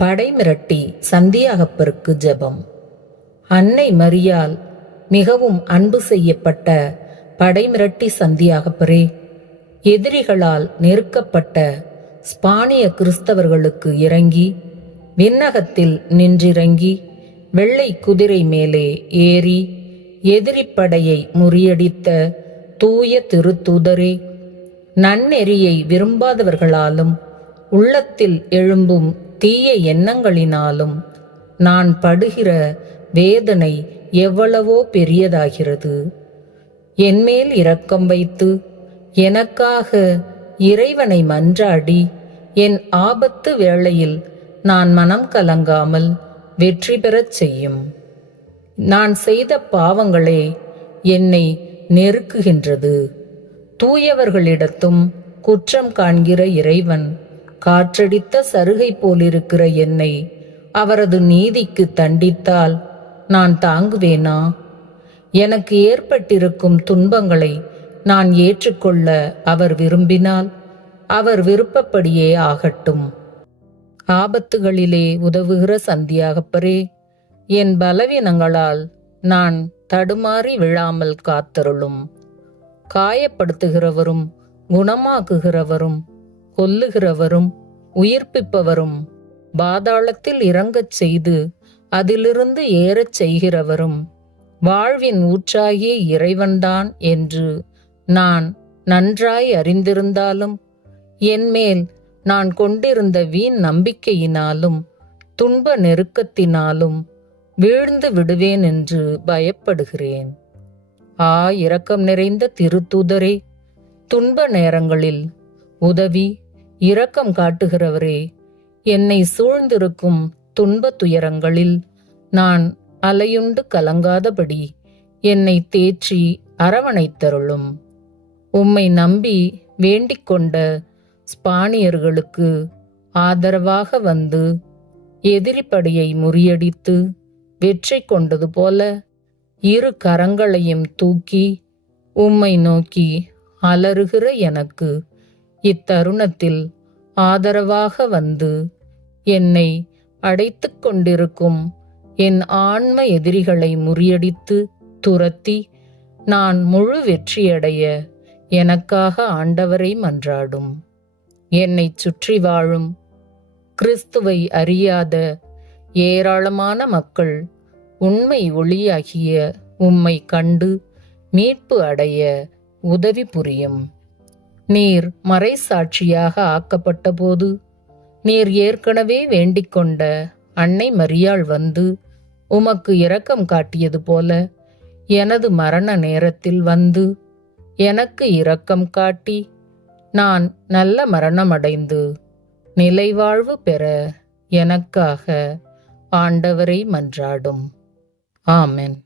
படை மிரட்டி சந்தியாகப்பருக்கு ஜெபம். அன்னை மரியால் மிகவும் அன்பு செய்யப்பட்ட படைமிரட்டி சந்தியாகப்பரே, எதிரிகளால் நெருக்கப்பட்ட ஸ்பானிய கிறிஸ்தவர்களுக்கு இறங்கி விண்ணகத்தில் நின்றிறங்கி வெள்ளை குதிரை மேலே ஏறி எதிரிப்படையை முறியடித்த தூய திருத்தூதரே, நன்னெறியை விரும்பாதவர்களாலும் உள்ளத்தில் எழும்பும் தீய எண்ணங்களினாலும் நான் படுகிற வேதனை எவ்வளவோ பெரியதாகிறது. என்மேல் இரக்கம் வைத்து எனக்காக இறைவனை மன்றாடி என் ஆபத்து வேளையில் நான் மனம் கலங்காமல் வெற்றி பெறச் செய்யும். நான் செய்த பாவங்களே என்னை நெருக்குகின்றது. தூயவர்களிடத்தும் குற்றம் காண்கிற இறைவன் காற்றடித்த சருகை போலிருக்கிற என்னை அவரது நீதிக்கு தண்டித்தால் நான் தாங்குவேனா? எனக்கு ஏற்பட்டிருக்கும் துன்பங்களை நான் ஏற்றுக்கொள்ள அவர் விரும்பினால் அவர் விருப்பப்படியே ஆகட்டும். ஆபத்துகளிலே உதவுகிற சந்தியாகப்பரே, என் பலவீனங்களால் நான் தடுமாறி விழாமல் காத்தருளும். காயப்படுத்துகிறவரும் குணமாக்குகிறவரும் கொல்லுகிறவரும் உயிர்ப்பிப்பவரும் பாதாளத்தில் இறங்கச் செய்து அதிலிருந்து ஏறச் செய்கிறவரும் வாழ்வின் ஊற்றாகிய இறைவன்தான் என்று நான் நன்றாய் அறிந்திருந்தாலும் என்மேல் நான் கொண்டிருந்த வீண் நம்பிக்கையினாலும் துன்ப நெருக்கத்தினாலும் வீழ்ந்து விடுவேன் என்று பயப்படுகிறேன். இரக்கம் நிறைந்த திருத்தூதரே, துன்ப நேரங்களில் உதவி இரக்கம் காட்டுகிறவரே, என்னை சூழ்ந்திருக்கும் துன்ப துயரங்களில் நான் அலையுண்டு கலங்காதபடி என்னை தேற்றி அரவணைத்தருளும். உம்மை நம்பி வேண்டிக் கொண்ட ஸ்பானியர்களுக்கு ஆதரவாக வந்து எதிரிப்படையை முறியடித்து வெற்றி கொண்டது போல இரு கரங்களையும் தூக்கி உம்மை நோக்கி அலறுகிற எனக்கு இத்தருணத்தில் ஆதரவாக வந்து என்னை அடைத்து கொண்டிருக்கும் என் ஆன்ம எதிரிகளை முறியடித்து துரத்தி நான் முழு வெற்றியடைய எனக்காக ஆண்டவரை மன்றாடும். என்னை சுற்றி வாழும் கிறிஸ்துவை அறியாத ஏராளமான மக்கள் உண்மை ஒளியாகிய உம்மை கண்டு மீட்பு அடைய உதவி புரியும். நீர் மறைசாட்சியாக ஆக்கப்பட்ட போது நீர் ஏற்கனவே வேண்டிக் கொண்ட அன்னை மரியாள் வந்து உமக்கு இரக்கம் காட்டியது போல எனது மரண நேரத்தில் வந்து எனக்கு இரக்கம் காட்டி நான் நல்ல மரணமடைந்து நிலைவாழ்வு பெற எனக்காக ஆண்டவரை மன்றாடும். ஆமென்.